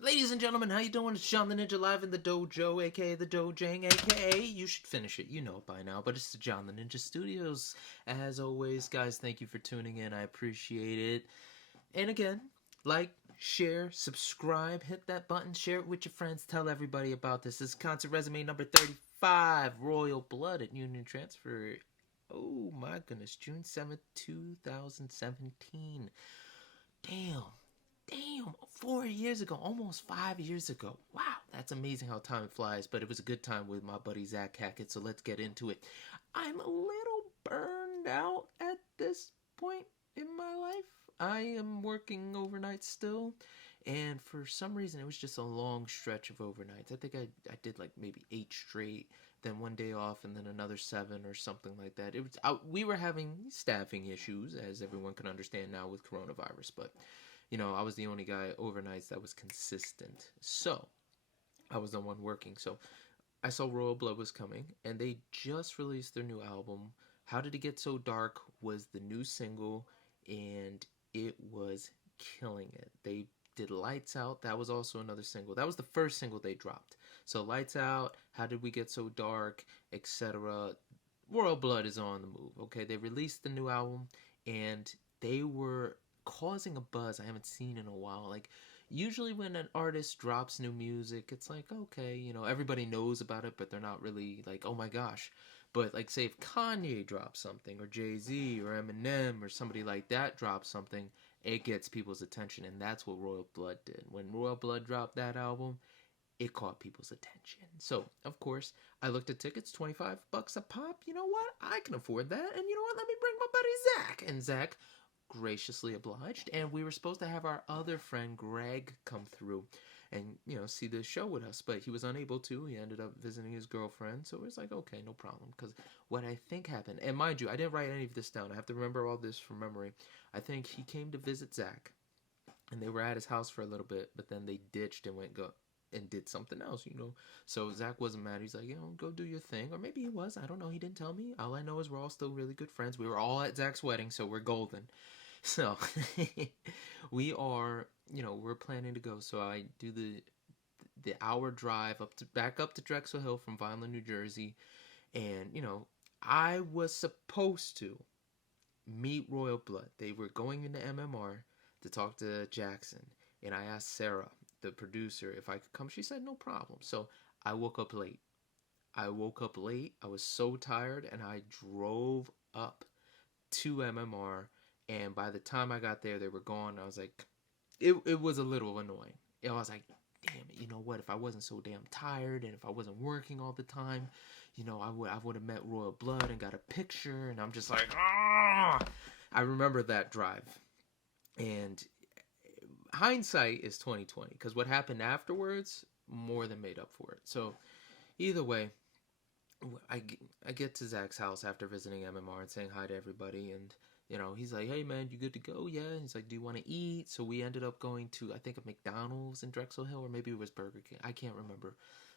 Ladies and gentlemen, how you doing? It's John the Ninja live in the dojo, aka the Dojang, aka you should finish it. You know it by now, but it's the John the Ninja Studios. As always, guys, thank you for tuning in. I appreciate it. And again, like, share, subscribe, hit that button, share it with your friends, tell everybody about this. This is concert resume number 35, Royal Blood at Union Transfer. Oh my goodness, June 7th, 2017. Damn, 4 years ago, almost 5 years ago. Wow, that's amazing how time flies, but it was a good time with my buddy Zack Hackett, so let's get into it. I'm a little burned out at this point in my life. I am working overnight still, and for some reason it was just a long stretch of overnights. I think I did like maybe 8 straight, then one day off, and then another 7 or something like that. We were having staffing issues, as everyone can understand now with coronavirus, but I was the only guy overnights that was consistent. So, I was the one working. So, I saw Royal Blood was coming, and they just released their new album. How Did It Get So Dark was the new single, and it was killing it. They did Lights Out. That was also another single. That was the first single they dropped. So, Lights Out, How Did We Get So Dark, etc. Royal Blood is on the move. Okay, they released the new album, and they were causing a buzz I haven't seen in a while. Like, usually when an artist drops new music, it's like, okay, everybody knows about it, but they're not really like, oh my gosh. But like, say if Kanye drops something, or Jay-Z, or Eminem, or somebody like that drops something, it gets people's attention, and that's what Royal Blood did. When Royal Blood dropped that album, it caught people's attention. So, of course, I looked at tickets, $25 a pop. You know what? I can afford that. And you know what? Let me bring my buddy Zack. And Zack graciously obliged, and we were supposed to have our other friend Greg come through and see the show with us, but he was unable to. He ended up visiting his girlfriend, so it was like, okay, no problem. Because what I think happened, and mind you, I didn't write any of this down, I have to remember all this from memory. I think he came to visit Zack, and they were at his house for a little bit, but then they ditched and went go and did something else. So Zack wasn't mad. He's like, go do your thing. Or maybe he was, I don't know, he didn't tell me. All I know is we're all still really good friends. We were all at Zack's wedding, so we're golden. So we're planning to go. So I do the hour drive back up to Drexel Hill from Vineland, New Jersey, and I was supposed to meet Royal Blood. They were going into MMR to talk to Jackson, and I asked Sarah, the producer, if I could come. She said no problem. So I woke up late. I was so tired, and I drove up to MMR. And by the time I got there, they were gone. I was like, it was a little annoying. I was like, damn it, you know what? If I wasn't so damn tired, and if I wasn't working all the time, I would have met Royal Blood and got a picture. And I'm just like, ah! I remember that drive. And hindsight is 2020, because what happened afterwards more than made up for it. So either way, I get to Zack's house after visiting MMR and saying hi to everybody, and he's like, hey man, you good to go? Yeah. And he's like, do you want to eat? So we ended up going to, I think, a McDonald's in Drexel Hill, or maybe it was Burger King. I can't remember.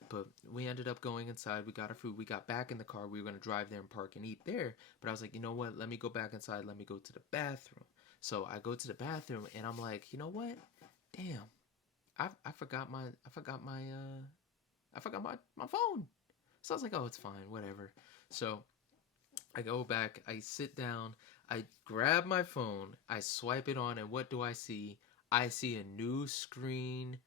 But we ended up going inside. We got our food. We got back in the car. We were going to drive there and park and eat there. But I was like, you know what? Let me go back inside. Let me go to the bathroom. So I go to the bathroom, and I'm like, you know what? Damn. I forgot my phone. So I was like, oh, it's fine, whatever. So I go back, I sit down, I grab my phone, I swipe it on, and what do I see? I see a new screen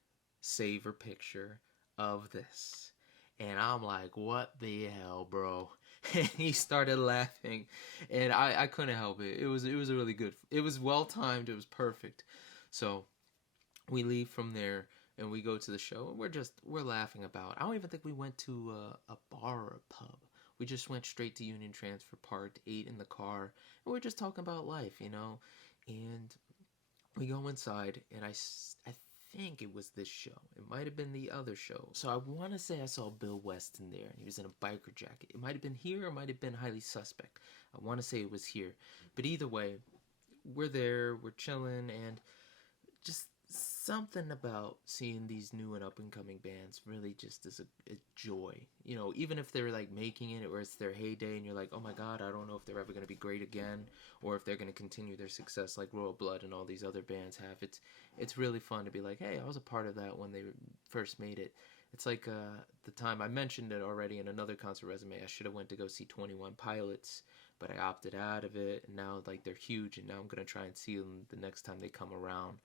saver picture of this. And I'm like, what the hell, bro? And he started laughing, and I couldn't help it. It was a really good, it was well timed, it was perfect. So we leave from there, and we go to the show, and we're laughing about. I don't even think we went to a bar or a pub. We just went straight to Union Transfer, parked, ate in the car, and we're just talking about life, And we go inside, and I think it was this show. It might have been the other show. So I want to say I saw Bill West in there, and he was in a biker jacket. It might have been here, or it might have been Highly Suspect. I want to say it was here. But either way, we're there, we're chilling, and just something about seeing these new and up and coming bands really just is a joy. You know, even if they're like making it or it's their heyday and you're like, oh my god, I don't know if they're ever going to be great again or if they're going to continue their success like Royal Blood and all these other bands have. It's really fun to be like, hey, I was a part of that when they first made it. It's like the time I mentioned it already in another concert resume. I should have went to go see 21 Pilots, but I opted out of it, and now like they're huge, and now I'm gonna try and see them the next time they come around.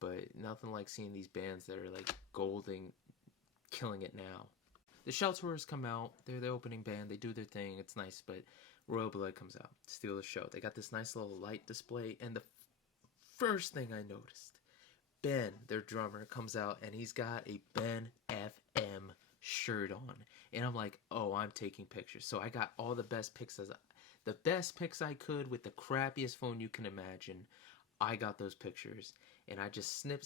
But nothing like seeing these bands that are like golding, killing it now. The Shelterers come out, they're the opening band, they do their thing, it's nice, but Royal Blood comes out, steal the show. They got this nice little light display, and the first thing I noticed, Ben, their drummer, comes out and he's got a Ben FM shirt on. And I'm like, oh, I'm taking pictures. So I got all the best pics I could with the crappiest phone you can imagine. I got those pictures and I just snip,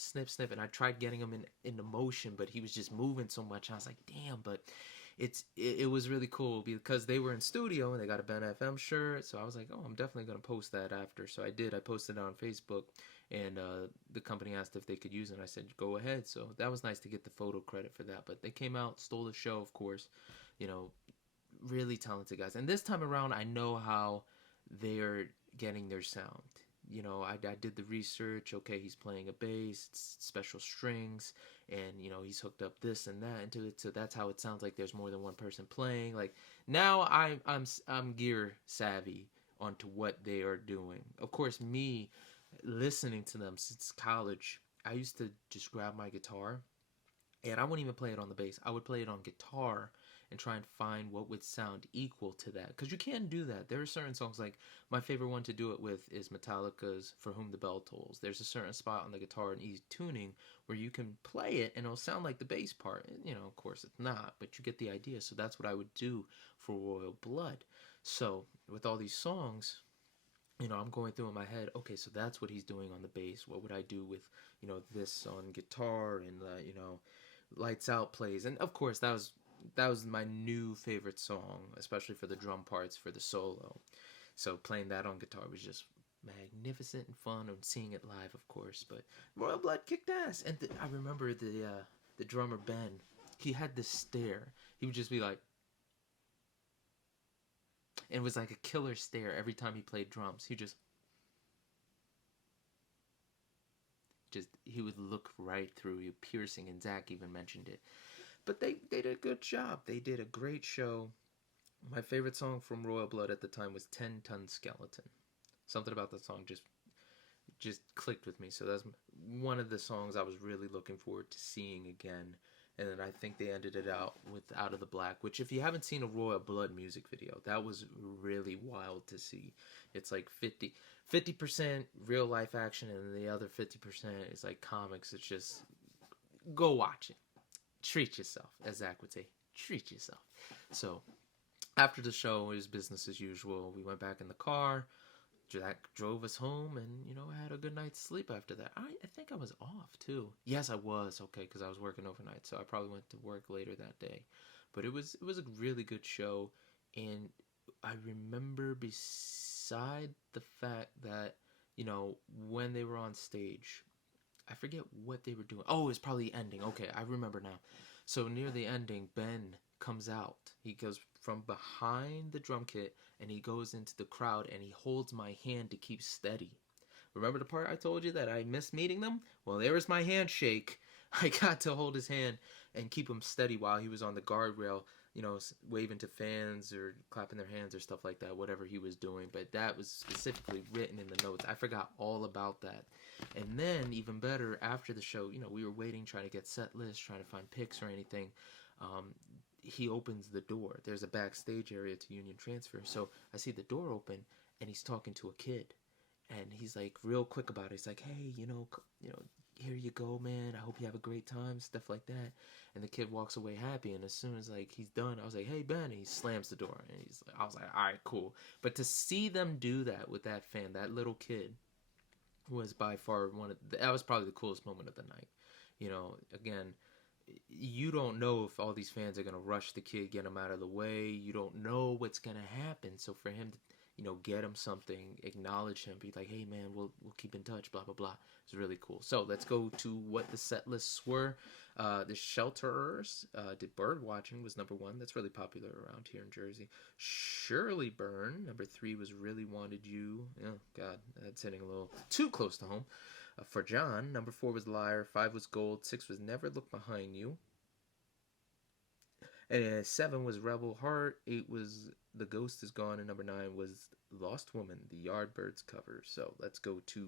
and I tried getting him into motion, but he was just moving so much. I was like, damn, but it was really cool because they were in studio and they got a Ben FM shirt. So I was like, oh, I'm definitely going to post that after. So I did. I posted it on Facebook, and the company asked if they could use it. And I said, go ahead. So that was nice to get the photo credit for that. But they came out, stole the show, of course. You know, really talented guys. And this time around, I know how they're getting their sound. You know, I did the research. Okay, he's playing a bass, special strings, and you know he's hooked up this and that into it. So that's how it sounds like there's more than one person playing. Like now, I'm gear savvy onto what they are doing. Of course, me listening to them since college, I used to just grab my guitar, and I wouldn't even play it on the bass. I would play it on guitar and try and find what would sound equal to that. Because you can do that. There are certain songs, like my favorite one to do it with is Metallica's For Whom the Bell Tolls. There's a certain spot on the guitar in easy tuning where you can play it and it'll sound like the bass part. You know, of course it's not, but you get the idea. So that's what I would do for Royal Blood. So with all these songs, you know, I'm going through in my head, okay, so that's what he's doing on the bass. What would I do with, you know, this on guitar and, you know, Lights Out plays. And of course, that was my new favorite song, especially for the drum parts for the solo. So playing that on guitar was just magnificent and fun, and seeing it live, of course. But Royal Blood kicked ass, and I remember the drummer Ben. He had this stare. He would just be like, and it was like a killer stare every time he played drums. He would look right through you, piercing, and Zack even mentioned it. But they did a good job. They did a great show. My favorite song from Royal Blood at the time was 10-Ton Skeleton. Something about that song just clicked with me. So that's one of the songs I was really looking forward to seeing again. And then I think they ended it out with Out of the Black, which if you haven't seen a Royal Blood music video, that was really wild to see. It's like 50% real life action, and the other 50% is like comics. It's just, go watch it. Treat yourself, as Zack would say. Treat yourself. So, after the show, it was business as usual. We went back in the car. Zack drove us home, and, you know, I had a good night's sleep after that. I think I was off, too. Yes, I was, okay, because I was working overnight, so I probably went to work later that day. But it was a really good show, and I remember beside the fact that, you know, when they were on stage, I forget what they were doing. Oh, it's probably the ending. Okay, I remember now. So near the ending, Ben comes out. He goes from behind the drum kit and he goes into the crowd and he holds my hand to keep steady. Remember the part I told you that I missed meeting them? Well, there was my handshake. I got to hold his hand and keep him steady while he was on the guardrail, you know, waving to fans or clapping their hands or stuff like that, whatever he was doing. But that was specifically written in the notes. I forgot all about that. And then, even better, after the show, you know, we were waiting, trying to get set lists, trying to find pics or anything. He opens the door. There's a backstage area to Union Transfer. So I see the door open, and he's talking to a kid. And he's like real quick about it. He's like, hey, you know, here you go, man. I hope you have a great time, stuff like that. And the kid walks away happy. And as soon as like he's done, I was like, hey, Ben. And he slams the door. And I was like, all right, cool. But to see them do that with that fan, that little kid, was by far that was probably the coolest moment of the night. You know, again, you don't know if all these fans are going to rush the kid, get him out of the way. You don't know what's going to happen. So for him to, get him something, acknowledge him, be like, hey man, we'll keep in touch, blah blah blah. It's really cool. So let's go to what the set lists were. The Shelterers did Bird Watching was number 1. That's really popular around here in Jersey. Shirley Burn, number 3 was Really Wanted You. Oh God, that's hitting a little too close to home. For John, number 4 was Liar, 5 was Gold, 6 was Never Look Behind You. And 7 was Rebel Heart, 8 was The Ghost Is Gone, and number 9 was Lost Woman, the Yardbirds cover. So let's go to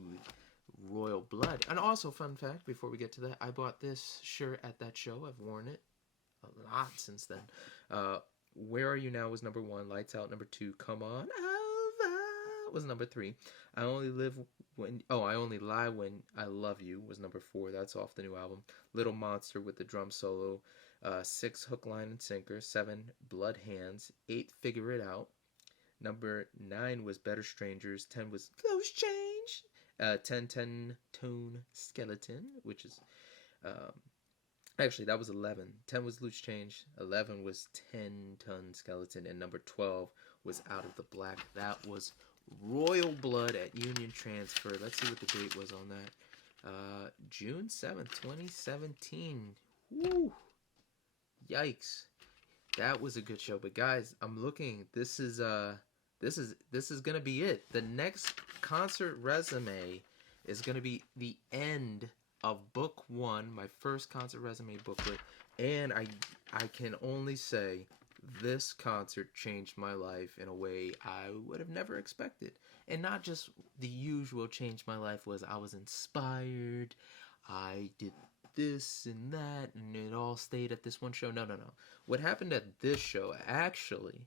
Royal Blood. And also, fun fact, before we get to that, I bought this shirt at that show. I've worn it a lot since then. Where Are You Now was number 1. Lights Out, number 2. Come On Over was number 3. I Only Lie When I Love You was number 4. That's off the new album. Little Monster with the drum solo. 6, Hook, Line, and Sinker. 7, Blood Hands. 8, Figure It Out. Number 9 was Better Strangers. 10 was Close Change. 10 Tone Skeleton, which is actually that was 11. 10 was Loose Change. 11 was 10 Ton Skeleton, and number 12 was Out of the Black. That was Royal Blood at Union Transfer. Let's see what the date was on that. June 7th, 2017. Woo! Yikes. That was a good show. But guys, I'm looking. This is gonna be it. The next concert resume is gonna be the end of book 1, my first concert resume booklet, and I can only say this concert changed my life in a way I would have never expected. And not just the usual change my life was I was inspired, I did this and that, and it all stayed at this one show. No. What happened at this show actually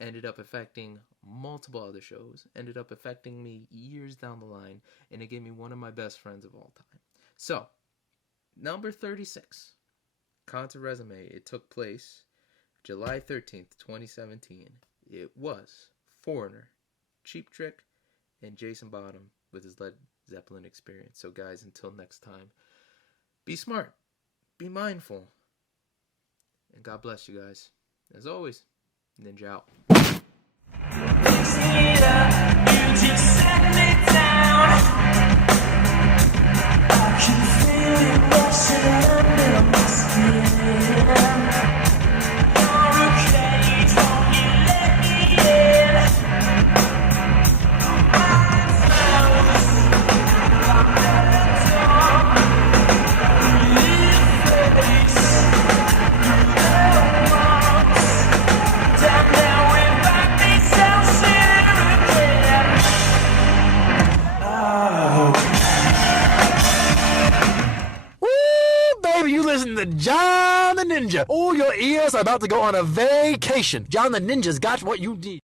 ended up affecting multiple other shows, ended up affecting me years down the line, and it gave me one of my best friends of all time. So, number 36, concert resume. It took place July 13th, 2017. It was Foreigner, Cheap Trick, and Jason Bottom with his Led Zeppelin Experience. So guys, until next time, be smart, be mindful, and God bless you guys. As always, Ninja out. To John the Ninja. Oh, your ears are about to go on a vacation. John the Ninja's got what you need.